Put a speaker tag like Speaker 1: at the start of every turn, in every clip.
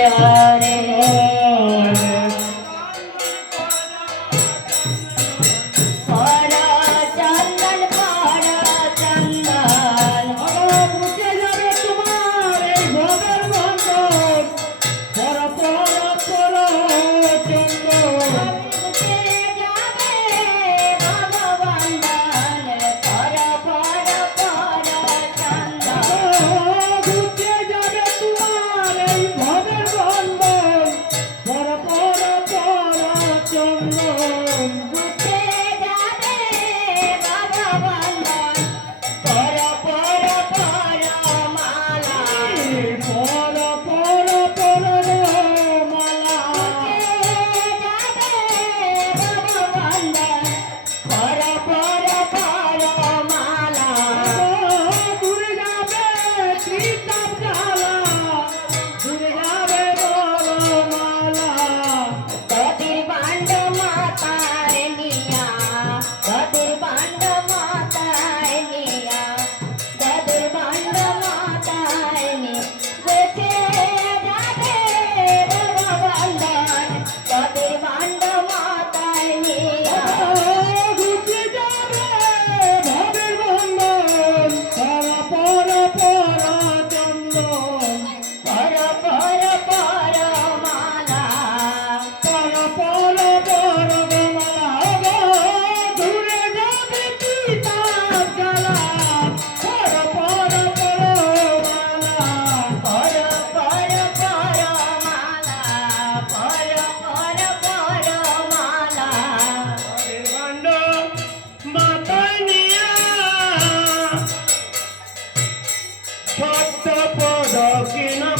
Speaker 1: Jaya
Speaker 2: সত্য পদ কিনা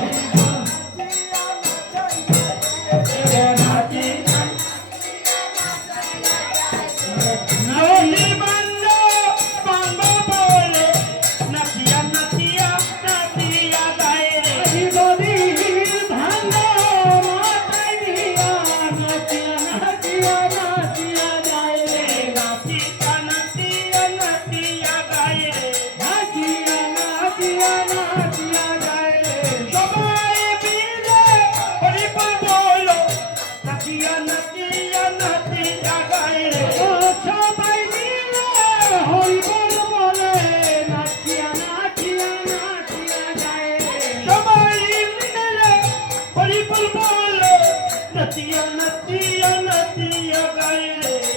Speaker 2: Natia, Natia, Natia, Gaire.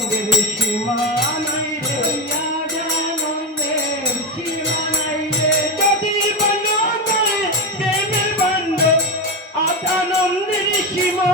Speaker 2: আনন্দের সীমা নাই রে
Speaker 3: আনন্দের সীমা নাই রে
Speaker 2: যদি বন্ধ প্রেমের বন্ধ আনন্দের সীমা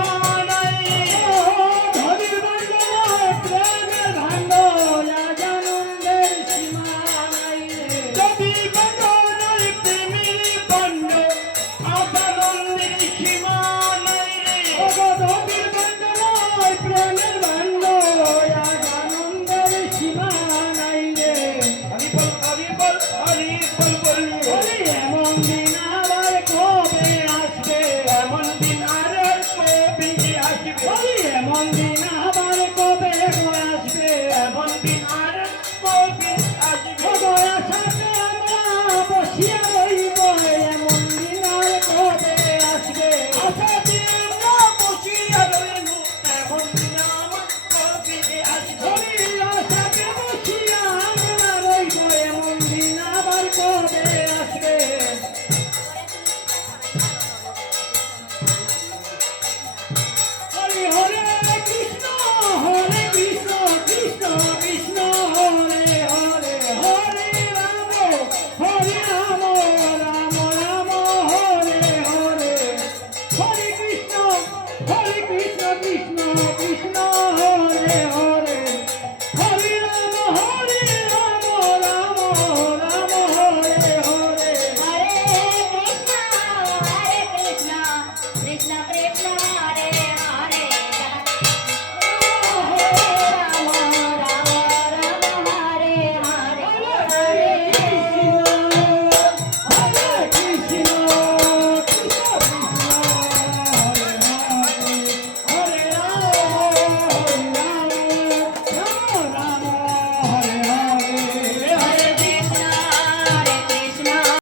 Speaker 3: মন্দির